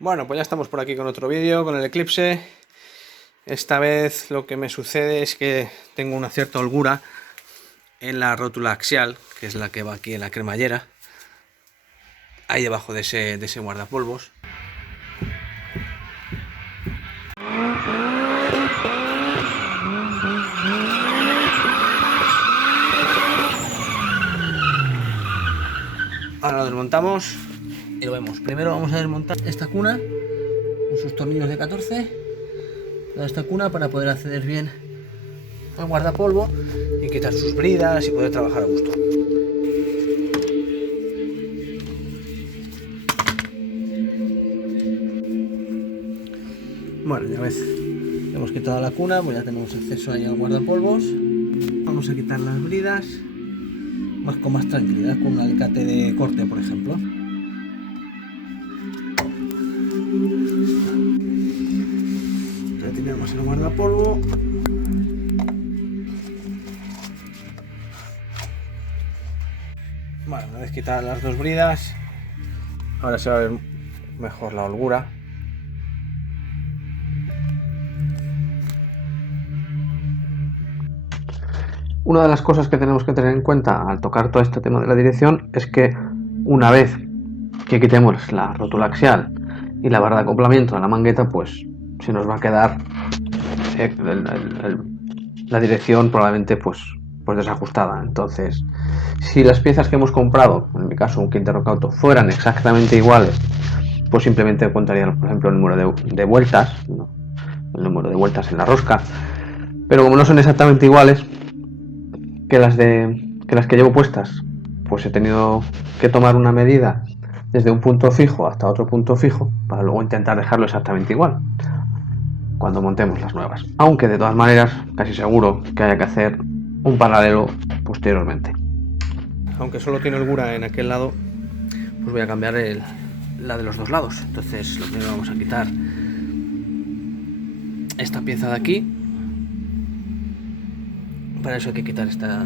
Bueno, pues ya estamos por aquí con otro vídeo, con el Eclipse. Esta vez lo que me sucede es que tengo una cierta holgura en la rótula axial, que es la que va aquí en la cremallera, ahí debajo de ese guardapolvos. Ahora lo desmontamos y lo vemos. Primero vamos a desmontar esta cuna con sus tornillos de 14, toda esta cuna, para poder acceder bien al guardapolvo y quitar sus bridas y poder trabajar a gusto. Bueno, ya ves, hemos quitado la cuna, pues ya tenemos acceso ahí al guardapolvos. Vamos a quitar las bridas con más tranquilidad, con un alicate de corte, por ejemplo. Ya tenemos el guardapolvo. Vale, una vez quitadas las dos bridas, ahora se va a ver mejor la holgura. Una de las cosas que tenemos que tener en cuenta al tocar todo este tema de la dirección es que una vez que quitemos la rótula axial y la barra de acoplamiento de la mangueta, pues se nos va a quedar la dirección probablemente pues desajustada. Entonces, si las piezas que hemos comprado, en mi caso un Quintero Cauto, fueran exactamente iguales, pues simplemente contaría, por ejemplo, el número de vueltas, ¿no? El número de vueltas en la rosca. Pero como no son exactamente iguales que las que llevo puestas, pues he tenido que tomar una medida desde un punto fijo hasta otro punto fijo para luego intentar dejarlo exactamente igual cuando montemos las nuevas. Aunque de todas maneras, casi seguro que haya que hacer un paralelo posteriormente. Aunque solo tiene holgura en aquel lado, pues voy a cambiar la de los dos lados. Entonces, lo primero vamos a quitar esta pieza de aquí. Para eso hay que quitar esta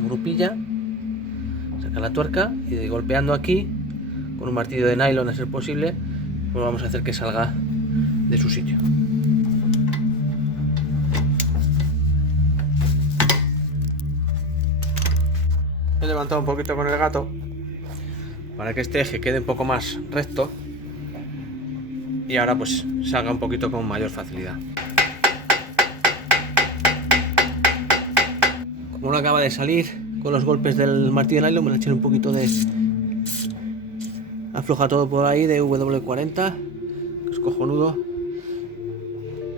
grupilla, sacar la tuerca y golpeando aquí con un martillo de nylon a ser posible, pues vamos a hacer que salga de su sitio. He levantado un poquito con el gato para que este eje quede un poco más recto y ahora pues salga un poquito con mayor facilidad. Como no acaba de salir con los golpes del martillo de nylon, me le eché un poquito de afloja todo por ahí de W40, que es cojonudo,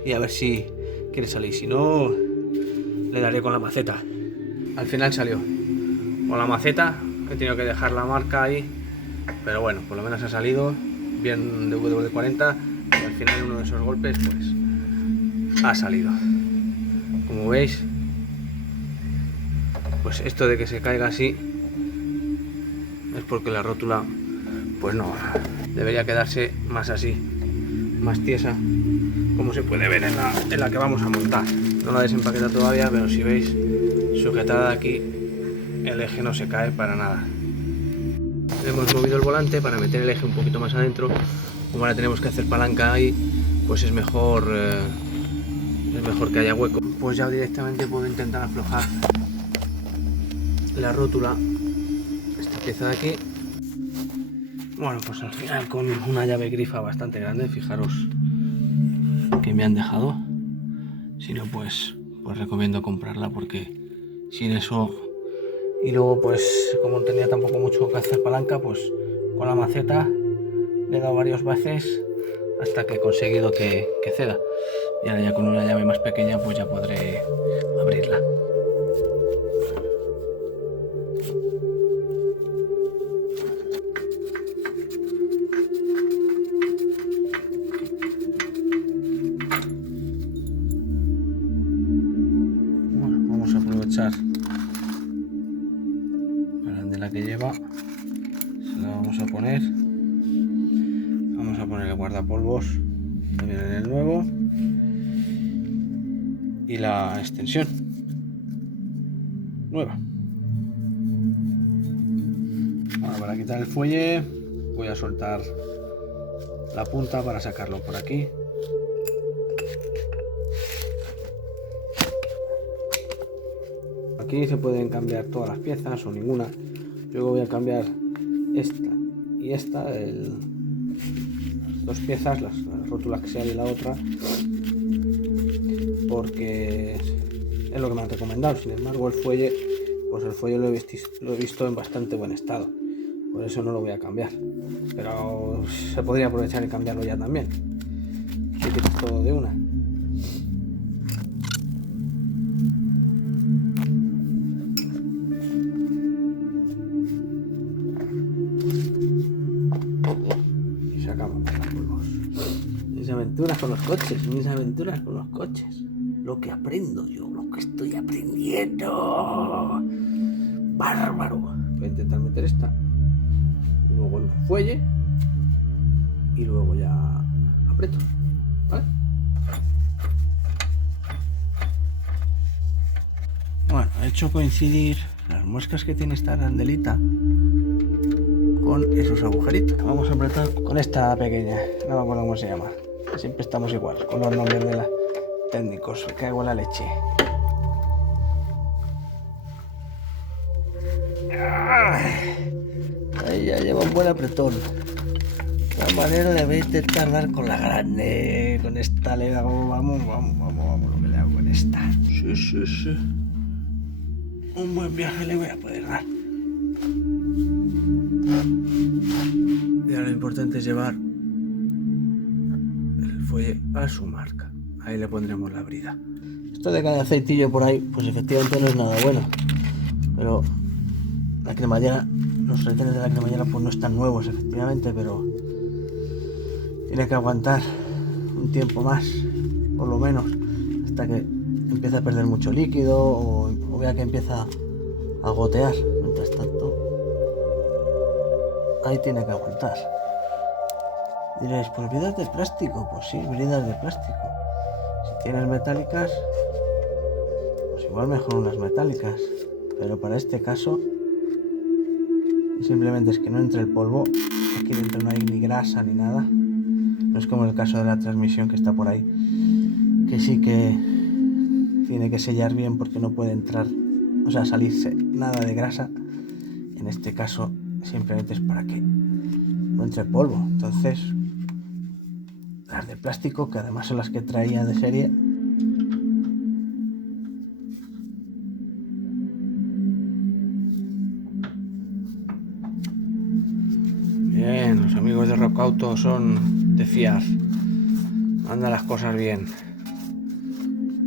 y a ver si quiere salir. Si no, le daré con la maceta. Al final salió con la maceta, que he tenido que dejar la marca ahí, pero bueno, por lo menos ha salido bien de W40 y al final uno de esos golpes pues ha salido. Como veis, pues esto de que se caiga así es porque la rótula pues no debería quedarse más así, más tiesa, como se puede ver en la que vamos a montar. No la desempaqueta todavía, pero si veis, sujetada aquí, el eje no se cae para nada. Hemos movido el volante para meter el eje un poquito más adentro. Como ahora tenemos que hacer palanca ahí, pues es mejor que haya hueco. Pues ya directamente puedo intentar aflojar la rótula, esta pieza de aquí. Bueno, pues al final con una llave grifa bastante grande, fijaros que me han dejado. Si no, pues recomiendo comprarla, porque sin eso, y luego pues como no tenía tampoco mucho que hacer palanca, pues con la maceta le he dado varias veces hasta que he conseguido que ceda. Y ahora ya con una llave más pequeña pues ya podré abrirla. Bueno, vamos a aprovechar la arandela que lleva, se la vamos a poner. Vamos a poner el guardapolvos también en el nuevo y la extensión nueva. Ahora, para quitar el fuelle voy a soltar la punta para sacarlo por aquí. Aquí se pueden cambiar todas las piezas o ninguna. Yo voy a cambiar esta y esta, las dos piezas, las rótulas que sea de la otra, porque es lo que me han recomendado. Sin embargo, el fuelle, pues el fuelle lo he visto en bastante buen estado, por eso no lo voy a cambiar, pero se podría aprovechar y cambiarlo ya también, si quitas todo de una. Y sacamos los polvos. Mis aventuras con los coches, mis aventuras con los coches. Lo que aprendo yo, lo que estoy aprendiendo. Bárbaro. Voy a intentar meter esta, luego el fuelle y luego ya aprieto, ¿vale? Bueno, he hecho coincidir las muescas que tiene esta arandelita con esos agujeritos. Vamos a apretar con esta pequeña, no me acuerdo cómo se llama. Siempre estamos igual con los nombres de los técnicos. Me cago en la leche. Ahí ya lleva un buen apretón. De todas maneras le voy a intentar dar con la grande. Con esta le hago, vamos lo que le hago con esta. Sí. Un buen viaje le voy a poder dar. Y ahora lo importante es llevar el fuelle a su marca. Ahí le pondremos la brida. Esto de cada aceitillo por ahí, pues efectivamente no es nada bueno. Pero la cremallera, los retenes de la cremallera pues no están nuevos efectivamente, pero tiene que aguantar un tiempo más, por lo menos, hasta que empiece a perder mucho líquido o vea que empieza a gotear. Mientras tanto, ahí tiene que aguantar. Diréis, pues bridas de plástico. Pues sí, bridas de plástico. Si tienes metálicas, pues igual mejor unas metálicas, pero para este caso simplemente es que no entre el polvo. Aquí dentro no hay ni grasa ni nada. No es como el caso de la transmisión que está por ahí, que sí que tiene que sellar bien porque no puede entrar, o sea, salirse nada de grasa. En este caso simplemente es para que no entre el polvo. Entonces, las de plástico, que además son las que traía de serie, bien, los amigos de Rockauto son de fiar, andan las cosas bien,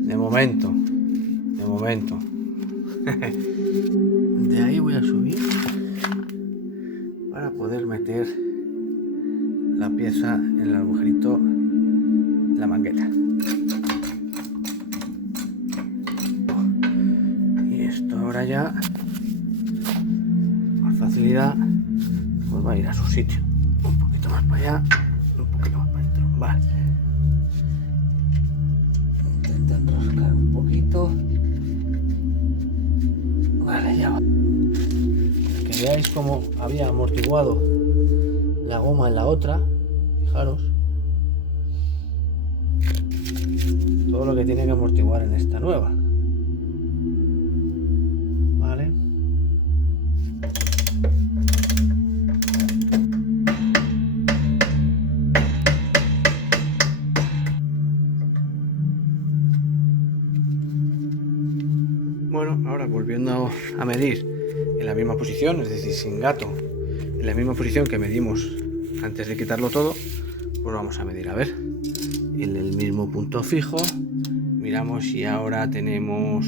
de momento. De ahí voy a subir para poder meter la pieza en el agujerito de la mangueta. Y esto ahora ya, con facilidad, pues va a ir a su sitio. Un poquito más para allá, un poquito más para adentro. Vale. Intento enroscar un poquito. Vale, ya va. Que veáis cómo había amortiguado la goma en la otra. Fijaros todo lo que tiene que amortiguar en esta nueva. Vale. Bueno, ahora volviendo a medir en la misma posición, es decir, sin gato, en la misma posición que medimos antes de quitarlo todo, pues vamos a medir, a ver, en el mismo punto fijo, miramos y ahora tenemos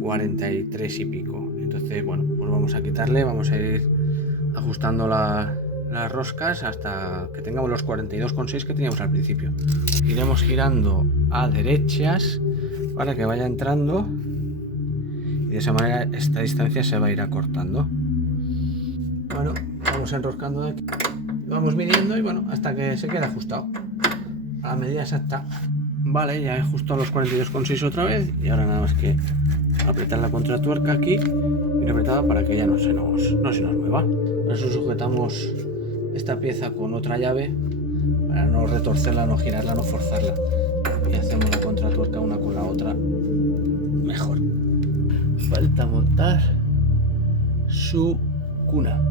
43 y pico. Entonces, bueno, pues vamos a quitarle, vamos a ir ajustando las roscas hasta que tengamos los 42,6 que teníamos al principio. Iremos girando a derechas para que vaya entrando y de esa manera esta distancia se va a ir acortando. Bueno, vamos enroscando de aquí, vamos midiendo y bueno, hasta que se quede ajustado a la medida exacta. Vale, ya he ajustado los 42,6 otra vez y ahora nada más que apretar la contratuerca aquí, bien apretada para que ya no se nos mueva. Por eso sujetamos esta pieza con otra llave para no retorcerla, no girarla, no forzarla. Y hacemos la contratuerca una con la otra mejor. Falta montar su cuna,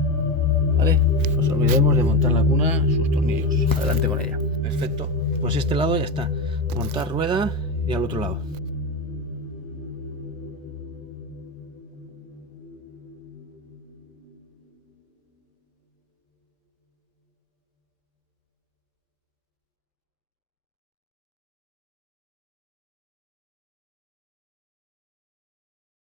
¿vale? No os olvidemos de montar la cuna, sus tornillos. Adelante con ella. Perfecto. Pues este lado ya está. Montar rueda y al otro lado.